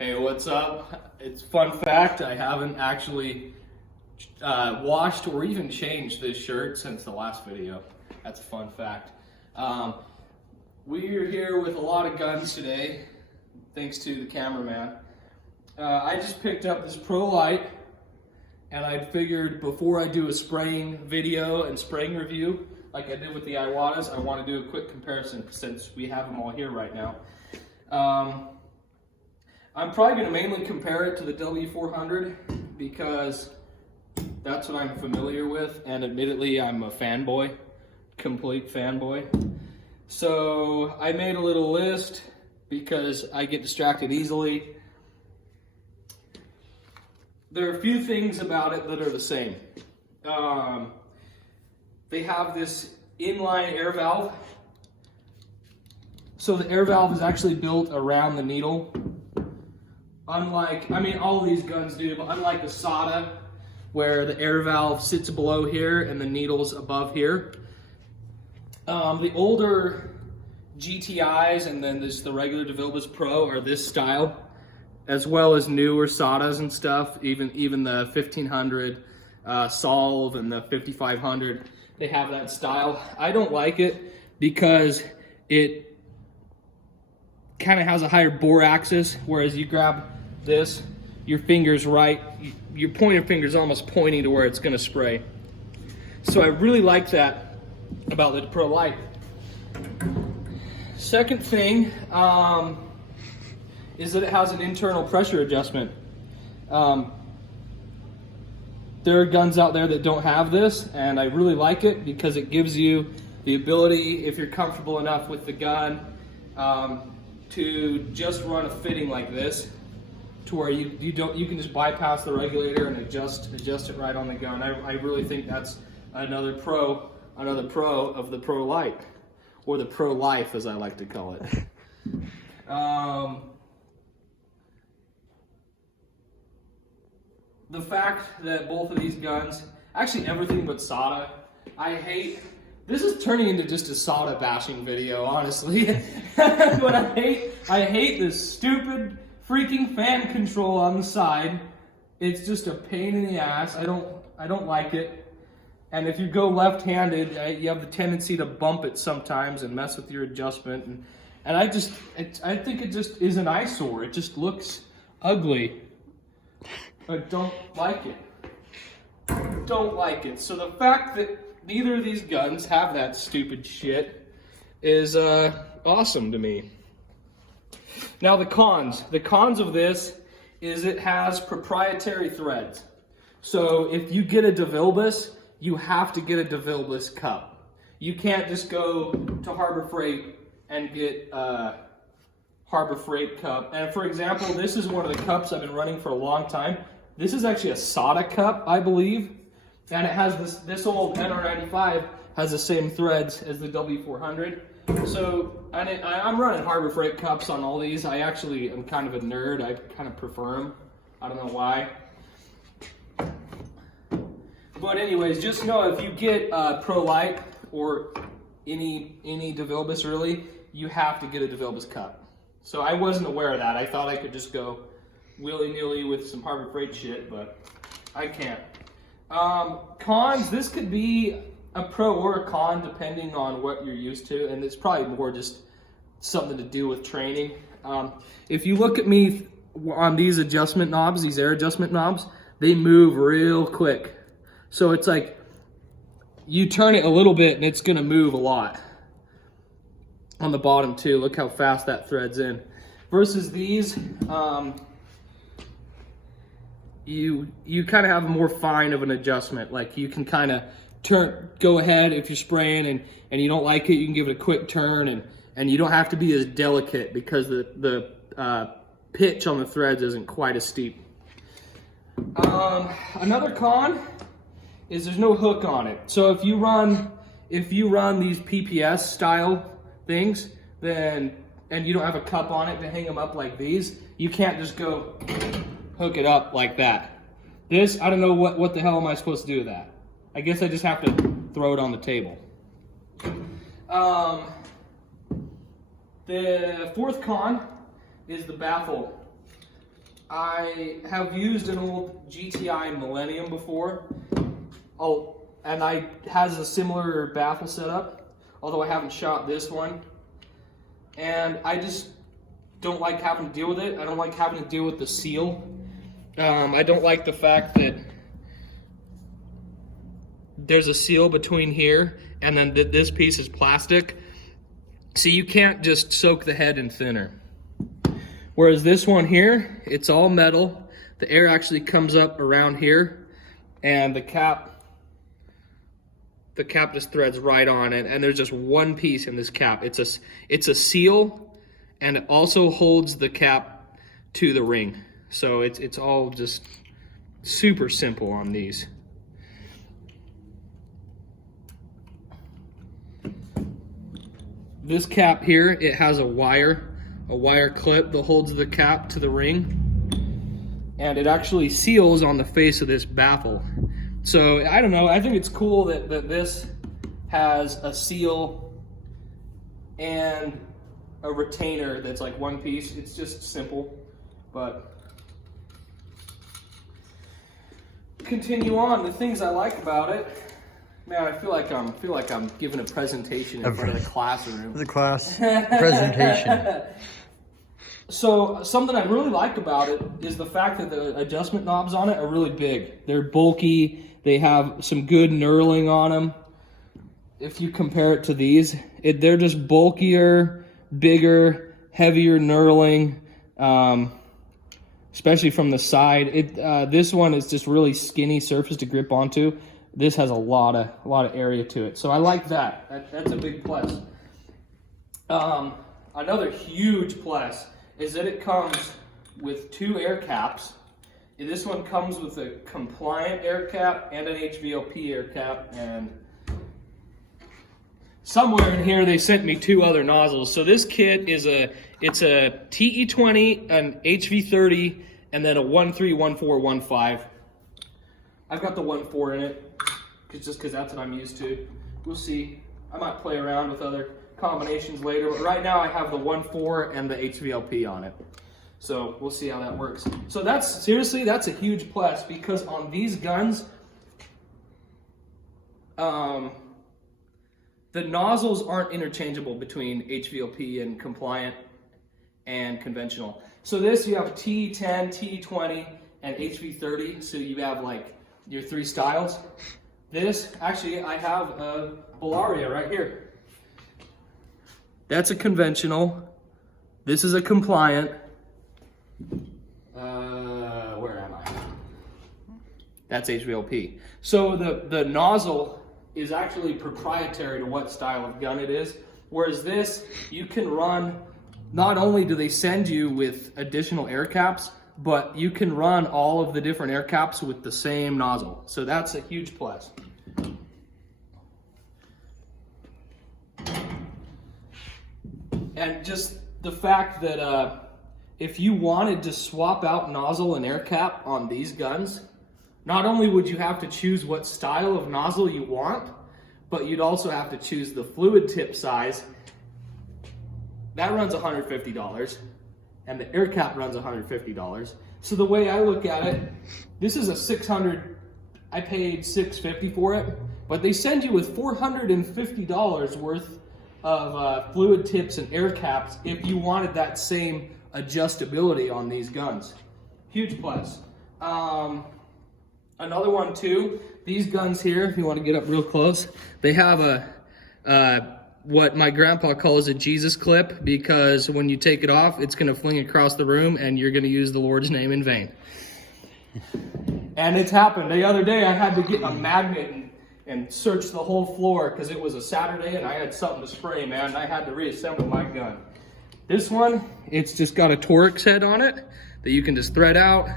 Hey, what's up? It's fun fact, I haven't actually washed or even changed this shirt since the last video. That's a fun fact. We're here with a lot of guns today, thanks to the cameraman. I just picked up this Prolite, and I figured before I do a spraying video and spraying review, like I did with the Iwatas, I want to do a quick comparison since we have them all here right now. I'm probably going to mainly compare it to the W400 because that's what I'm familiar with, and admittedly I'm a fanboy, complete fanboy. So I made a little list because I get distracted easily. There are a few things about it that are the same. They have this inline air valve. So the air valve is actually built around the needle. Unlike, I mean, all of these guns do, but unlike the SATA, where the air valve sits below here and the needle's above here. The older GTIs and then the regular Devilbiss Pro are this style, as well as newer SATAs and stuff, even the 1500 Solve and the 5500, they have that style. I don't like it because it kind of has a higher bore axis, whereas you grab this, your finger's right, your pointer finger's almost pointing to where it's going to spray. So I really like that about the Prolite. Second thing is that it has an internal pressure adjustment. There are guns out there that don't have this, and I really like it because it gives you the ability, if you're comfortable enough with the gun, to just run a fitting like this, to where you can just bypass the regulator and adjust it right on the gun. I really think that's another pro of the Prolite, or the Pro Life as I like to call it. The fact that both of these guns, actually everything but SATA, this is turning into just a SATA bashing video, honestly. But I hate this stupid freaking fan control on the side. It's just a pain in the ass. I don't like it. And if you go left-handed, you have the tendency to bump it sometimes and mess with your adjustment. And I think it just is an eyesore. It just looks ugly. I don't like it. Don't like it. So the fact that neither of these guns have that stupid shit is awesome to me. Now the cons. The cons of this is it has proprietary threads. So if you get a Devilbiss, you have to get a Devilbiss cup. You can't just go to Harbor Freight and get a Harbor Freight cup. And for example, this is one of the cups I've been running for a long time. This is actually a SATA cup, I believe. And it has this old NR95 has the same threads as the W400. So I'm running Harbor Freight cups on all these. I actually am kind of a nerd. I kind of prefer them. I don't know why. But anyways, just know if you get Prolite or any Devilbiss really, you have to get a Devilbiss cup. So I wasn't aware of that. I thought I could just go willy-nilly with some Harbor Freight shit, but I can't. Cons, this could be a pro or a con depending on what you're used to, and it's probably more just something to do with training. If you look at me on these adjustment knobs, these air adjustment knobs, they move real quick. So it's like you turn it a little bit and it's gonna move a lot. On the bottom too, look how fast that threads in. Versus these, you kind of have a more fine of an adjustment. Like you can kind of go ahead if you're spraying and you don't like it, you can give it a quick turn and you don't have to be as delicate because the pitch on the threads isn't quite as steep. Another con is there's no hook on it. So if you run these PPS style things, and you don't have a cup on it to hang them up like these, you can't just go hook it up like that. This, I don't know what the hell am I supposed to do with that. I guess I just have to throw it on the table. The fourth con is the baffle. I have used an old GTI Millennium before. And I has a similar baffle setup, although I haven't shot this one. And I just don't like having to deal with it. I don't like having to deal with the seal. I don't like the fact that there's a seal between here and then this piece is plastic. So you can't just soak the head in thinner. Whereas this one here, it's all metal. The air actually comes up around here and the cap just threads right on it, and there's just one piece in this cap. It's a seal, and it also holds the cap to the ring. So it's all just super simple on these. This cap here, it has a wire clip that holds the cap to the ring, and it actually seals on the face of this baffle. So I don't know, I think it's cool that this has a seal and a retainer that's like one piece. It's just simple, but continue on. The things I like about it, man, I feel like I'm giving a presentation in front of the classroom. The class presentation. So something I really like about it is the fact that the adjustment knobs on it are really big. They're bulky. They have some good knurling on them. If you compare it to these, they're just bulkier, bigger, heavier knurling, especially from the side. This one is just really skinny surface to grip onto. This has a lot of area to it, so I like that. That's a big plus. Another huge plus is that it comes with 2 air caps. This one comes with a compliant air cap and an HVLP air cap, and somewhere in here they sent me 2 other nozzles. So this kit is a TE20, an HV30, and then a 131415. I've got the 1.4 in it, just because that's what I'm used to. We'll see. I might play around with other combinations later, but right now I have the 1.4 and the HVLP on it. So we'll see how that works. So that's a huge plus, because on these guns, the nozzles aren't interchangeable between HVLP and compliant and conventional. So this, you have T10, T20, and HV30, so you have like your 3 styles. This, actually, I have a Bellaria right here. That's a conventional. This is a compliant. Where am I? That's HVLP. So the nozzle is actually proprietary to what style of gun it is. Whereas this, you can run, not only do they send you with additional air caps, but you can run all of the different air caps with the same nozzle. So that's a huge plus. And just the fact that if you wanted to swap out nozzle and air cap on these guns, not only would you have to choose what style of nozzle you want, but you'd also have to choose the fluid tip size. That runs $150, and the air cap runs $150. So the way I look at it, this is a 600, I paid $650 for it, but they send you with $450 worth of fluid tips and air caps if you wanted that same adjustability on these guns. Huge plus. Another one too, these guns here, if you want to get up real close, they have a what my grandpa calls a Jesus clip, because when you take it off, it's going to fling across the room and you're going to use the Lord's name in vain. And it's happened. The other day I had to get a magnet and search the whole floor because it was a Saturday and I had something to spray, man, and I had to reassemble my gun. This one, it's just got a Torx head on it that you can just thread out.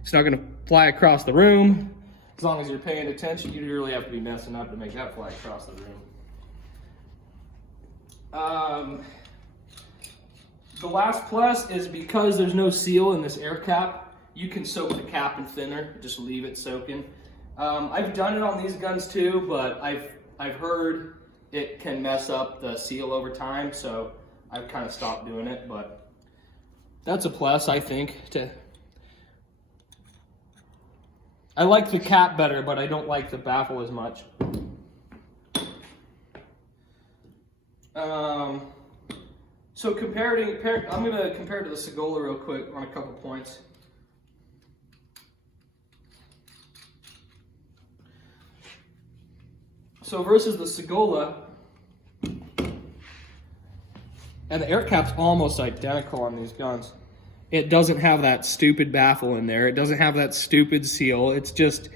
It's not going to fly across the room. As long as you're paying attention, you really have to be messing up to make that fly across the room. The last plus is because there's no seal in this air cap, you can soak the cap in thinner, just leave it soaking. I've done it on these guns too, but I've heard it can mess up the seal over time, so I've kind of stopped doing it, but that's a plus, I think. I like the cap better, but I don't like the baffle as much. So I'm going to compare it to the Segola real quick on a couple points. So versus the Segola, and the air cap's almost identical on these guns. It doesn't have that stupid baffle in there. It doesn't have that stupid seal. It's just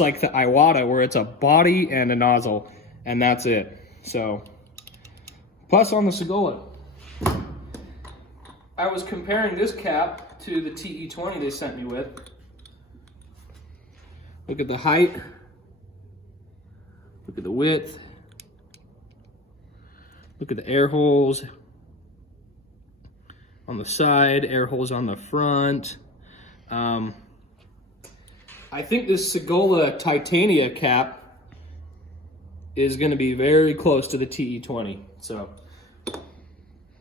like the Iwata, where it's a body and a nozzle, and that's it. So, plus on the Segola, I was comparing this cap to the TE20 they sent me with. Look at the height. Look at the width. Look at the air holes on the side, air holes on the front. I think this Segola Titania cap is going to be very close to the TE20. So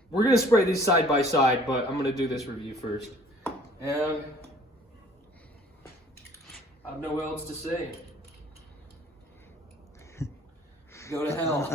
we're going to spray these side by side, but I'm going to do this review first. And I have no else to say. Go to hell.